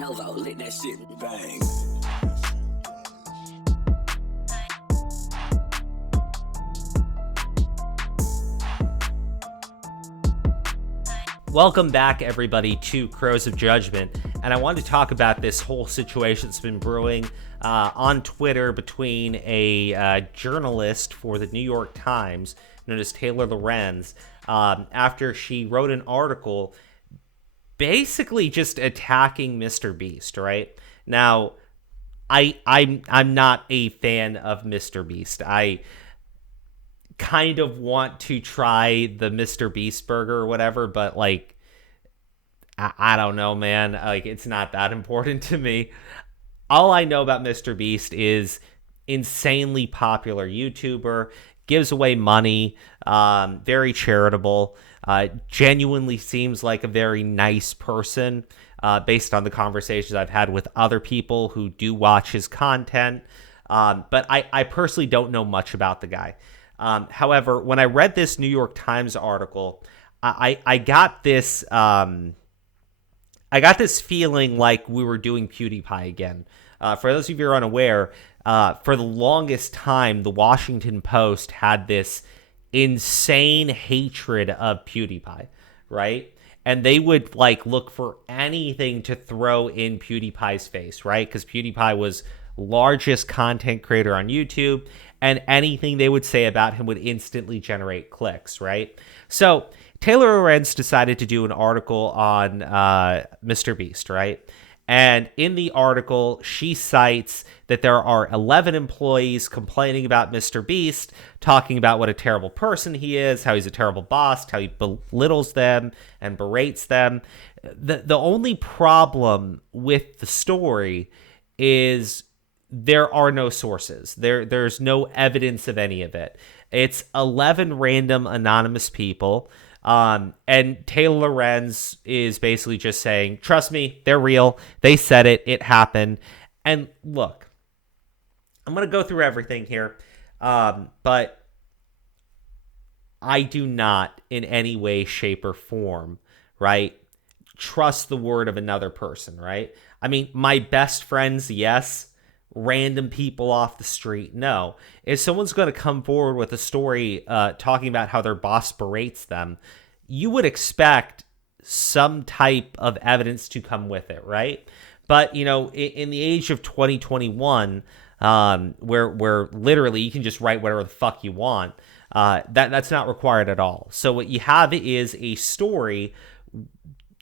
Novo lit that shit bang. Welcome back, everybody, to Crows of Judgment, and I wanted to talk about this whole situation that's been brewing on Twitter between a journalist for the New York Times known as Taylor Lorenz after she wrote an article basically just attacking Mr. Beast, right? Now, I'm not a fan of Mr. Beast. I kind of want to try the Mr. Beast burger or whatever, but like, I don't know, man. Like, it's not that important to me. All I know about Mr. Beast is insanely popular YouTuber, gives away money, very charitable, genuinely seems like a very nice person, based on the conversations I've had with other people who do watch his content. But I personally don't know much about the guy. However, when I read this New York Times article, I got this feeling like we were doing PewDiePie again. For those of you who are unaware, for the longest time, the Washington Post had this insane hatred of PewDiePie, right? And they would like look for anything to throw in PewDiePie's face, right? Because PewDiePie was largest content creator on YouTube, and anything they would say about him would instantly generate clicks, right? So Taylor Lorenz decided to do an article on Mr. Beast, right? And in the article, she cites that there are 11 employees complaining about Mr. Beast, talking about what a terrible person he is, how he's a terrible boss, how he belittles them and berates them. The only problem with the story is there are no sources. There's no evidence of any of it. It's 11 random anonymous people. And Taylor Lorenz is basically just saying, trust me, they're real. They said it. It happened. And look, I'm going to go through everything here. But I do not in any way, shape, or form, right, trust the word of another person, right? I mean, my best friends, yes. Random people off the street, no. If someone's going to come forward with a story talking about how their boss berates them, you would expect some type of evidence to come with it, right? But, you know, in the age of 2021, where literally you can just write whatever the fuck you want, that's not required at all. So what you have is a story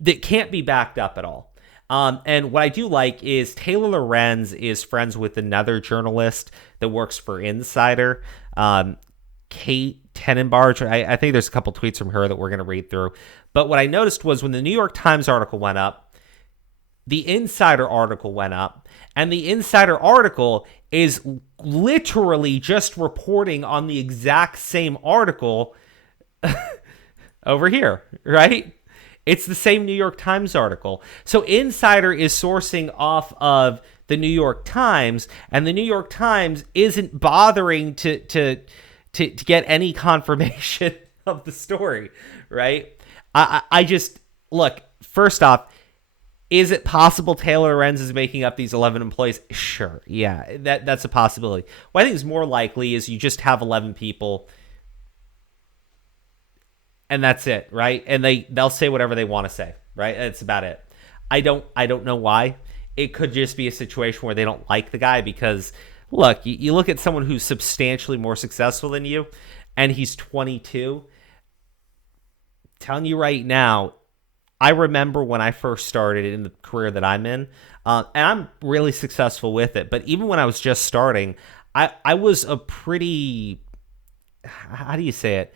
that can't be backed up at all. And what I do like is Taylor Lorenz is friends with another journalist that works for Insider, Kate Tenenbarge. I think there's a couple tweets from her that we're going to read through. But what I noticed was when the New York Times article went up, the Insider article went up, and the Insider article is literally just reporting on the exact same article over here, right? It's the same New York Times article. So Insider is sourcing off of the New York Times, and the New York Times isn't bothering to get any confirmation of the story, right? I just, look, first off, is it possible Taylor Lorenz is making up these 11 employees? Sure, yeah, that's a possibility. What I think is more likely is you just have 11 people and that's it, right? And they'll say whatever they want to say, right? That's about it. I don't know why. It could just be a situation where they don't like the guy because, look, you look at someone who's substantially more successful than you, and he's 22. Telling you right now, I remember when I first started in the career that I'm in, and I'm really successful with it. But even when I was just starting, I was a pretty, how do you say it?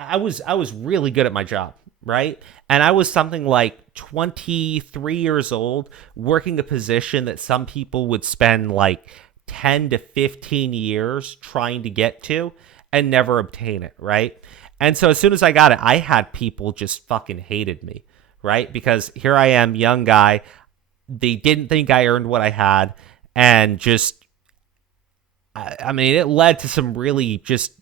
I was really good at my job, right? And I was something like 23 years old, working a position that some people would spend like 10 to 15 years trying to get to and never obtain it, right? And so as soon as I got it, I had people just fucking hated me, right? Because here I am, young guy. They didn't think I earned what I had. And just, I mean, it led to some really just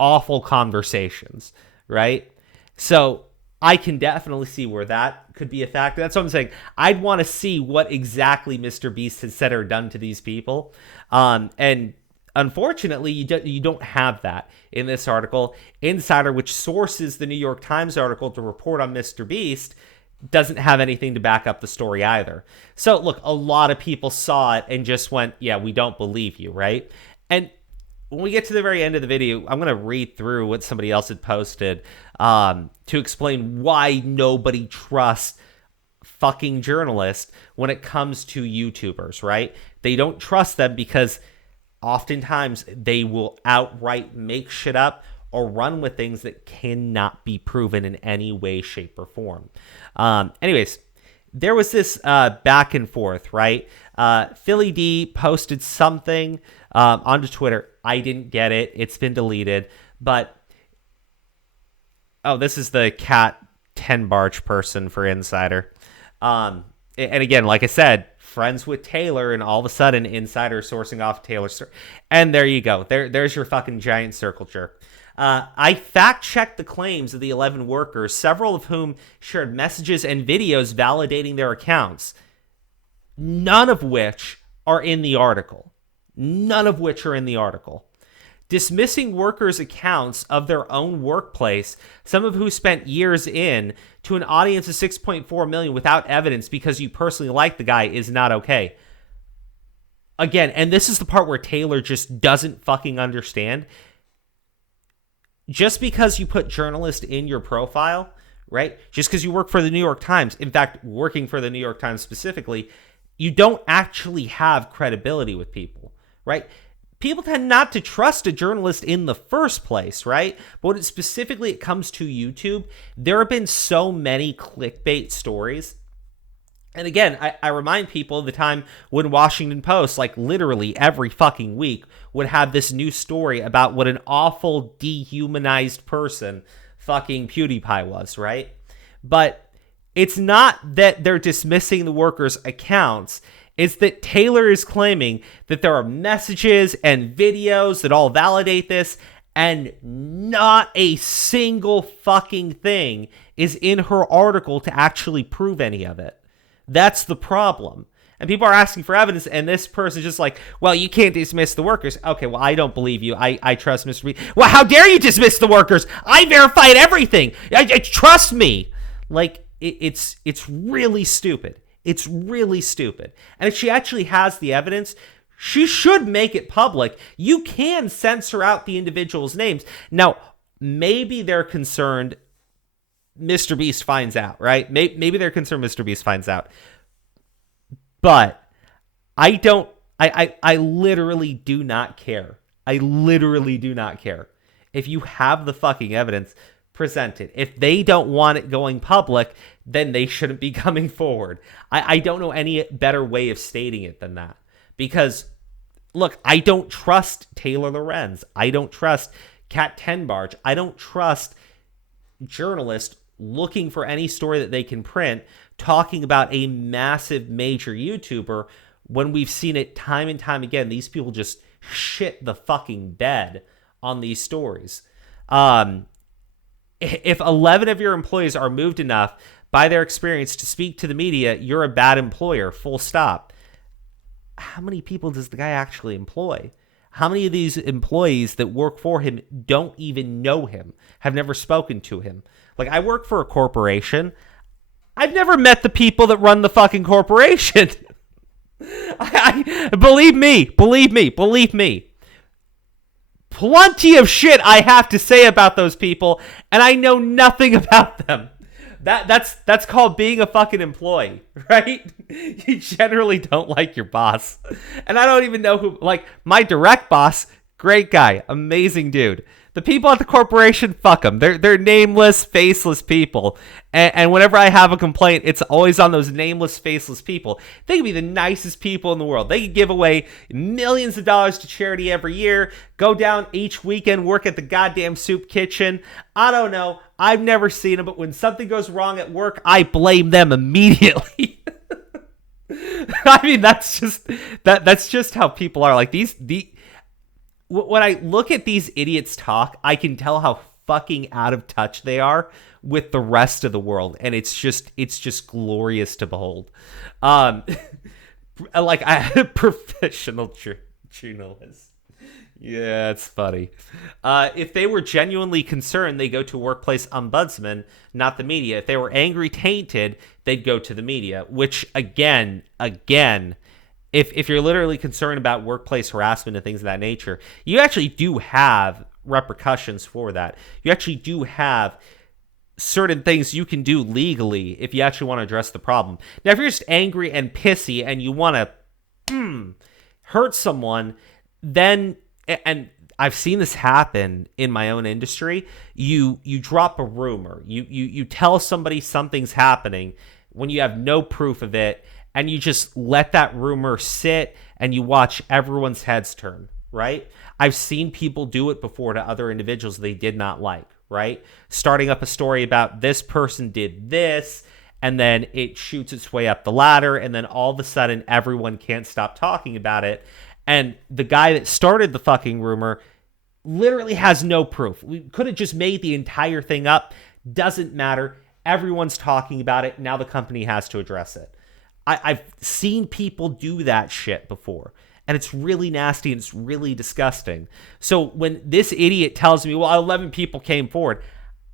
awful conversations, right? So I can definitely see where that could be a factor. That's what I'm saying. I'd want to see what exactly Mr. Beast has said or done to these people. And unfortunately, you don't have that in this article. Insider, which sources the New York Times article to report on Mr. Beast, doesn't have anything to back up the story either. So, look, a lot of people saw it and just went, yeah, we don't believe you, right? And when we get to the very end of the video, I'm going to read through what somebody else had posted to explain why nobody trusts fucking journalists when it comes to YouTubers, right? They don't trust them because oftentimes they will outright make shit up or run with things that cannot be proven in any way, shape, or form. Anyways, there was this back and forth, right? Philly D posted something onto Twitter. I didn't get it. It's been deleted. But, oh, this is the Cat 10 Barge person for Insider. And again, like I said, friends with Taylor, and all of a sudden, Insider sourcing off Taylor's. And there you go. There's your fucking giant circle jerk. I fact-checked the claims of the 11 workers, several of whom shared messages and videos validating their accounts, none of which are in the article. None of which are in the article. Dismissing workers' accounts of their own workplace, some of who spent years in, to an audience of 6.4 million without evidence because you personally like the guy is not okay. Again, and this is the part where Taylor just doesn't fucking understand. Just because you put journalist in your profile, right? Just because you work for the New York Times, in fact, working for the New York Times specifically, you don't actually have credibility with people, right? People tend not to trust a journalist in the first place, right? But when specifically it comes to YouTube, there have been so many clickbait stories. And again, I remind people of the time when Washington Post, like literally every fucking week, would have this new story about what an awful, dehumanized person fucking PewDiePie was, right? But it's not that they're dismissing the workers' accounts. It's that Taylor is claiming that there are messages and videos that all validate this, and not a single fucking thing is in her article to actually prove any of it. That's the problem. And people are asking for evidence, and this person's just like, well, you can't dismiss the workers. Okay, well, I don't believe you. I trust Mr. B. Well, how dare you dismiss the workers? I verified everything. Trust me. Like, it's really stupid. It's really stupid. And if she actually has the evidence, she should make it public. You can censor out the individual's names. Now, maybe they're concerned Mr. Beast finds out, right? Maybe they're concerned Mr. Beast finds out. But I literally do not care. I literally do not care. If you have the fucking evidence, present it. If they don't want it going public, then they shouldn't be coming forward. I don't know any better way of stating it than that. Because, look, I don't trust Taylor Lorenz. I don't trust Cat 10 Barge. I don't trust journalists looking for any story that they can print talking about a massive major YouTuber when we've seen it time and time again. These people just shit the fucking bed on these stories. If 11 of your employees are moved enough by their experience to speak to the media, you're a bad employer, full stop. How many people does the guy actually employ? How many of these employees that work for him don't even know him, have never spoken to him? Like, I work for a corporation. I've never met the people that run the fucking corporation. Believe me. Plenty of shit I have to say about those people, and I know nothing about them. That's called being a fucking employee, right? You generally don't like your boss. And I don't even know who, like, my direct boss, great guy, amazing dude. The people at the corporation, fuck them. They're nameless, faceless people. And whenever I have a complaint, it's always on those nameless, faceless people. They can be the nicest people in the world. They can give away millions of dollars to charity every year, go down each weekend, work at the goddamn soup kitchen. I don't know. I've never seen them, but when something goes wrong at work, I blame them immediately. I mean, that's just how people are. Like, when I look at these idiots talk, I can tell how fucking out of touch they are with the rest of the world, and it's just glorious to behold. Like I had a professional journalist. Yeah, it's funny. If they were genuinely concerned, they go to workplace ombudsman, not the media. If they were angry, tainted, they'd go to the media. Which again, if you're literally concerned about workplace harassment and things of that nature, you actually do have repercussions for that. You actually do have certain things you can do legally if you actually want to address the problem. Now, if you're just angry and pissy and you want to hurt someone, then, and I've seen this happen in my own industry, you drop a rumor, you tell somebody something's happening when you have no proof of it, and you just let that rumor sit and you watch everyone's heads turn, right? I've seen people do it before to other individuals they did not like, right? Starting up a story about this person did this, and then it shoots its way up the ladder, and then all of a sudden everyone can't stop talking about it. And the guy that started the fucking rumor literally has no proof. We could have just made the entire thing up. Doesn't matter. Everyone's talking about it. Now the company has to address it. I've seen people do that shit before, and it's really nasty and it's really disgusting. So when this idiot tells me, well, 11 people came forward,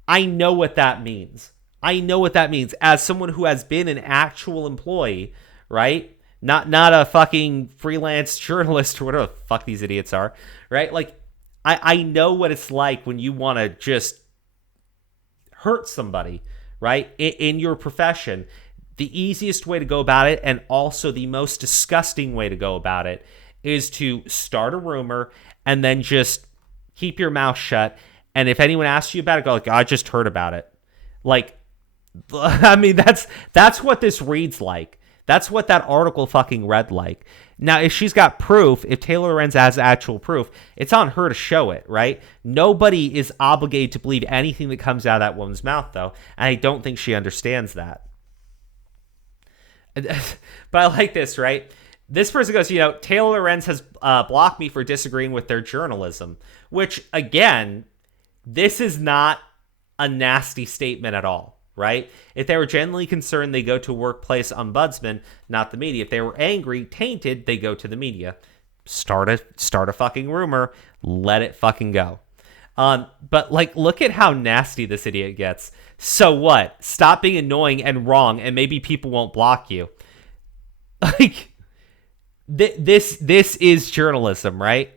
I know what that means. I know what that means as someone who has been an actual employee, right? Not a fucking freelance journalist or whatever the fuck these idiots are, right? Like, I know what it's like when you want to just hurt somebody, right? In your profession. The easiest way to go about it, and also the most disgusting way to go about it, is to start a rumor and then just keep your mouth shut. And if anyone asks you about it, go like, I just heard about it. Like, I mean, that's what this reads like. That's what that article fucking read like. Now, if she's got proof, if Taylor Lorenz has actual proof, it's on her to show it, right? Nobody is obligated to believe anything that comes out of that woman's mouth, though. And I don't think she understands that. But I like this, right? This person goes, Taylor Lorenz has blocked me for disagreeing with their journalism. Which, again, this is not a nasty statement at all, right? If they were genuinely concerned, they go to workplace ombudsman, not the media. If they were angry, tainted, they go to the media. Start a fucking rumor. Let it fucking go. But like, look at how nasty this idiot gets. So what? Stop being annoying and wrong, and maybe people won't block you. Like, this is journalism, right?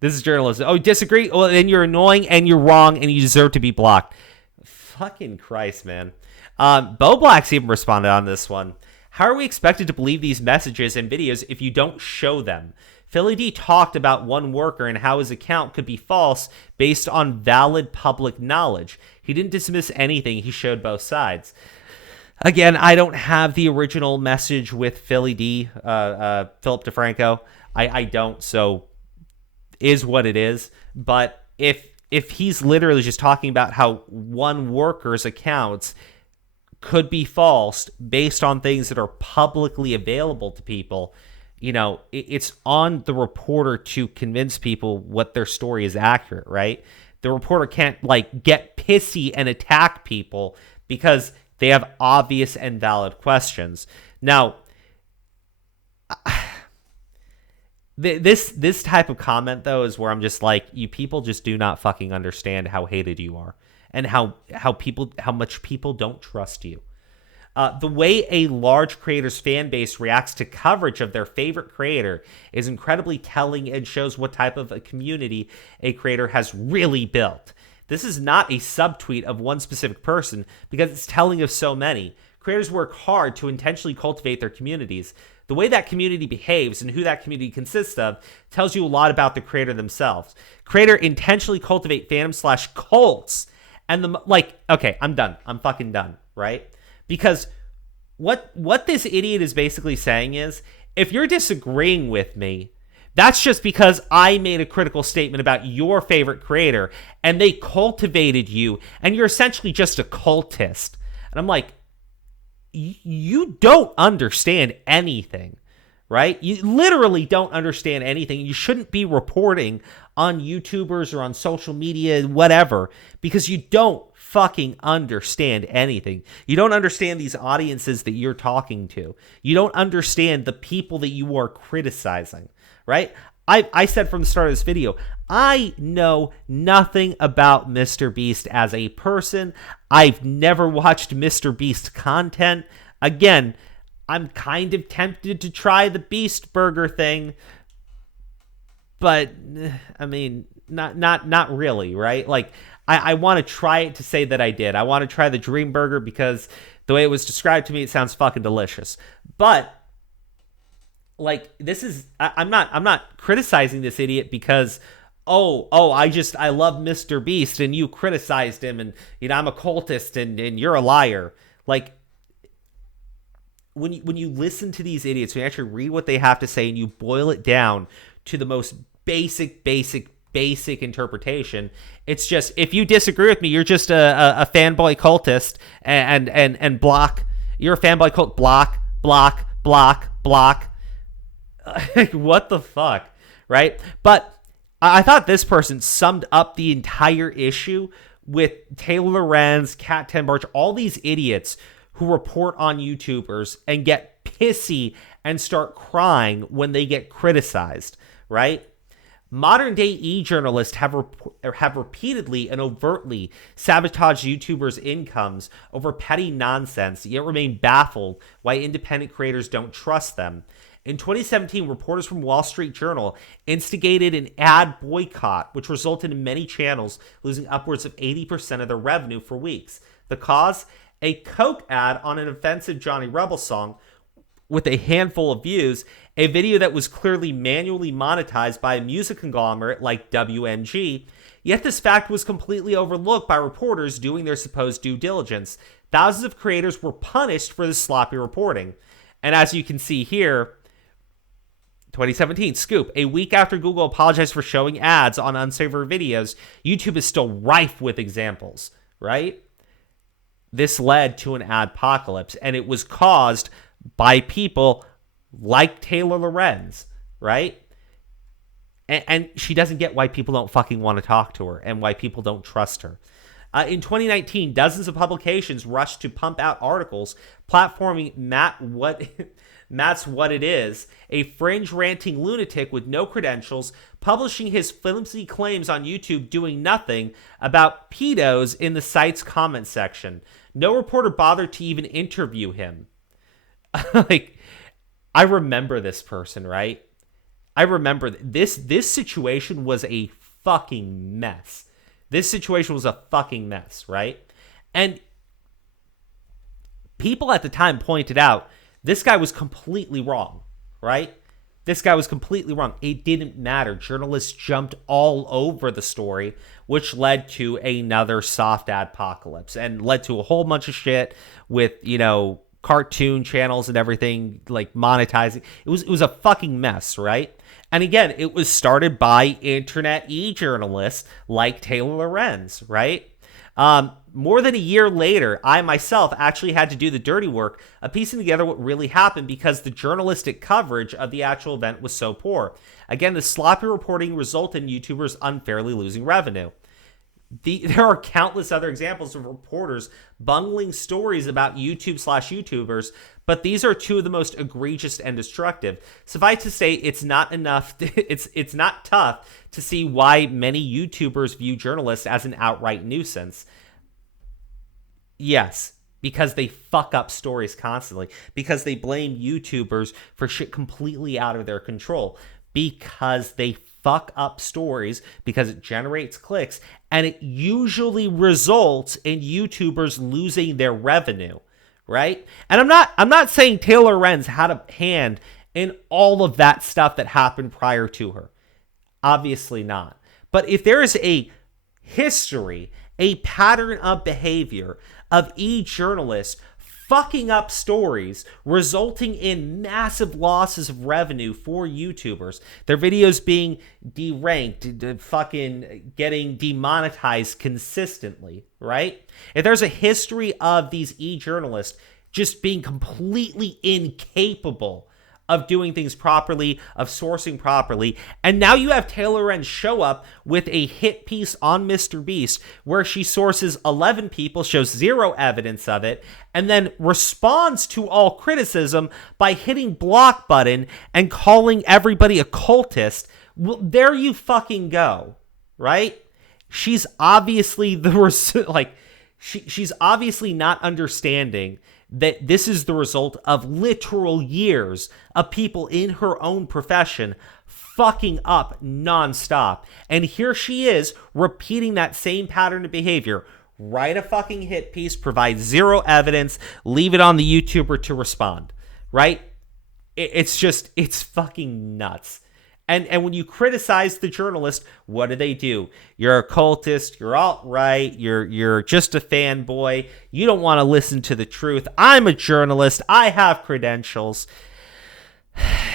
This is journalism. Oh, disagree? Well, then you're annoying and you're wrong and you deserve to be blocked. Fucking Christ, man. Bo Black's even responded on this one. How are we expected to believe these messages and videos if you don't show them? Philly D talked about one worker and how his account could be false based on valid public knowledge. He didn't dismiss anything. He showed both sides. Again, I don't have the original message with Philly D, Philip DeFranco. I don't, so is what it is. But if he's literally just talking about how one worker's accounts could be false based on things that are publicly available to people, it's on the reporter to convince people what their story is accurate, right? The reporter can't get pissy and attack people because they have obvious and valid questions. Now, this type of comment, though, is where I'm just like, you people just do not fucking understand how hated you are and how much people don't trust you. The way a large creator's fan base reacts to coverage of their favorite creator is incredibly telling and shows what type of a community a creator has really built. This is not a subtweet of one specific person because it's telling of so many. Creators work hard to intentionally cultivate their communities. The way that community behaves and who that community consists of tells you a lot about the creator themselves. Creator intentionally cultivate fandom/cults. And okay, I'm done. I'm fucking done, right? Because what this idiot is basically saying is, if you're disagreeing with me, that's just because I made a critical statement about your favorite creator and they cultivated you and you're essentially just a cultist. And I'm like, you don't understand anything, right? You literally don't understand anything. You shouldn't be reporting on YouTubers or on social media, whatever, because you don't fucking understand anything. You don't understand these audiences that you're talking to. You don't understand the people that you are criticizing, right? I said from the start of this video, I know nothing about Mr. Beast as a person. I've never watched Mr. Beast content. Again, I'm kind of tempted to try the Beast Burger thing, but I mean, not really, right? Like, I want to try it to say that I did. I want to try the Dream Burger because the way it was described to me, it sounds fucking delicious. But like, this is, I'm not criticizing this idiot because, I love Mr. Beast and you criticized him and, you know, I'm a cultist and you're a liar. Like, when you listen to these idiots, when you actually read what they have to say and you boil it down to the most basic interpretation, it's just, if you disagree with me, you're just a fanboy cultist and block. You're a fanboy cult, block. What the fuck, right? But I thought this person summed up the entire issue with Taylor Lorenz, Cat 10 Barge, all these idiots who report on YouTubers and get pissy and start crying when they get criticized, right? Modern day e-journalists have repeatedly and overtly sabotaged YouTubers' incomes over petty nonsense, yet remain baffled why independent creators don't trust them. In 2017, reporters from Wall Street Journal instigated an ad boycott, which resulted in many channels losing upwards of 80% of their revenue for weeks. The cause? A Coke ad on an offensive Johnny Rebel song with a handful of views, a video that was clearly manually monetized by a music conglomerate like WMG, yet this fact was completely overlooked by reporters doing their supposed due diligence. Thousands of creators were punished for this sloppy reporting. And as you can see here, 2017, scoop. A week after Google apologized for showing ads on unsavory videos, YouTube is still rife with examples, right? This led to an adpocalypse, and it was caused by people like Taylor Lorenz, right? And she doesn't get why people don't fucking want to talk to her and why people don't trust her. In 2019, dozens of publications rushed to pump out articles platforming Matt's What It Is, a fringe ranting lunatic with no credentials, publishing his flimsy claims on YouTube, doing nothing about pedos in the site's comment section. No reporter bothered to even interview him. Like, I remember this person, right? I remember this situation was a fucking mess. This situation was a fucking mess, right? And people at the time pointed out this guy was completely wrong, right? This guy was completely wrong. It didn't matter. Journalists jumped all over the story, which led to another soft adpocalypse and led to a whole bunch of shit with, you know, cartoon channels and everything, like monetizing. It was a fucking mess, right? And again, it was started by internet e-journalists like Taylor Lorenz, right? More than a year later, I myself actually had to do the dirty work of piecing together what really happened because the journalistic coverage of the actual event was so poor. Again, the sloppy reporting resulted in YouTubers unfairly losing revenue. There are countless other examples of reporters bungling stories about YouTube/YouTubers, but these are two of the most egregious and destructive. Suffice to say, it's not enough. It's not tough to see why many YouTubers view journalists as an outright nuisance. Yes, because they fuck up stories constantly. Because they blame YouTubers for shit completely out of their control. Because they fuck up stories, because it generates clicks, and it usually results in YouTubers losing their revenue, right? And I'm not saying Taylor Lorenz had a hand in all of that stuff that happened prior to her. Obviously not. But if there is a history, a pattern of behavior of e-journalists fucking up stories, resulting in massive losses of revenue for YouTubers, their videos being deranked, fucking getting demonetized consistently, right? If there's a history of these e-journalists just being completely incapable of doing things properly, of sourcing properly. And now you have Taylor Lorenz show up with a hit piece on Mr. Beast where she sources 11 people, shows zero evidence of it, and then responds to all criticism by hitting block button and calling everybody a cultist. Well, there you fucking go, right? She's obviously she's obviously not understanding that this is the result of literal years of people in her own profession fucking up nonstop. And here she is repeating that same pattern of behavior. Write a fucking hit piece, provide zero evidence, leave it on the YouTuber to respond, right? It's fucking nuts. And when you criticize the journalist, what do? You're a cultist, you're alt-right, you're just a fanboy, you don't want to listen to the truth. I'm a journalist, I have credentials.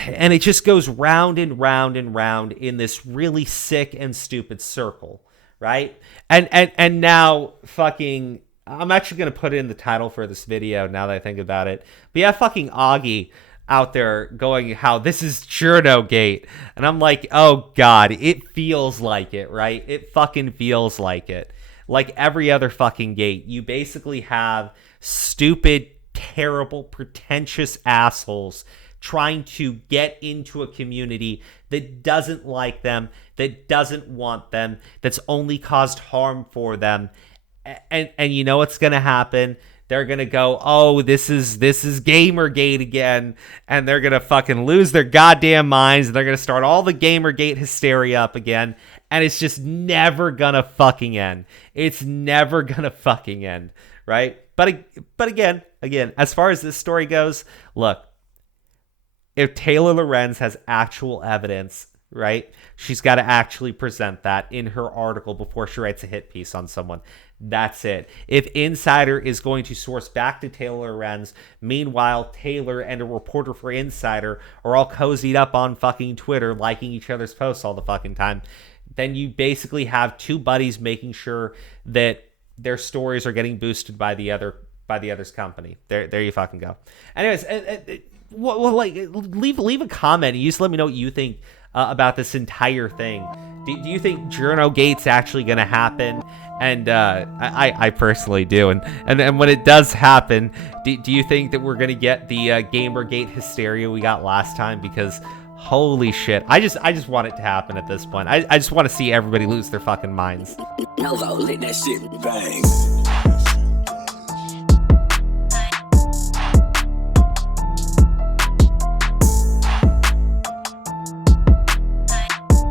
And it just goes round and round and round in this really sick and stupid circle, right? And now fucking, I'm actually going to put it in the title for this video now that I think about it. But yeah, fucking Augie out there going how this is Journogate, and I'm like, oh god, it feels like it, right? It fucking feels like it. Like every other fucking gate, you basically have stupid, terrible, pretentious assholes trying to get into a community that doesn't like them, that doesn't want them, that's only caused harm for them. And you know what's gonna happen? They're going to go, oh, this is Gamergate again, and they're going to fucking lose their goddamn minds, and they're going to start all the Gamergate hysteria up again, and it's just never going to fucking end. It's never going to fucking end, right? But again, as far as this story goes, look, if Taylor Lorenz has actual evidence, right, she's got to actually present that in her article before she writes a hit piece on someone. That's it. If Insider is going to source back to Taylor Lorenz, meanwhile, Taylor and a reporter for Insider are all cozied up on fucking Twitter, liking each other's posts all the fucking time, then you basically have two buddies making sure that their stories are getting boosted by the other's company. There you fucking go. Anyways, leave a comment. You just let me know what you think about this entire thing. Do you think Journogate's actually going to happen? And I personally do. And when it does happen, do you think that we're going to get the Gamergate hysteria we got last time? Because holy shit, I just want it to happen at this point. I just want to see everybody lose their fucking minds. Novo lit that shit bang.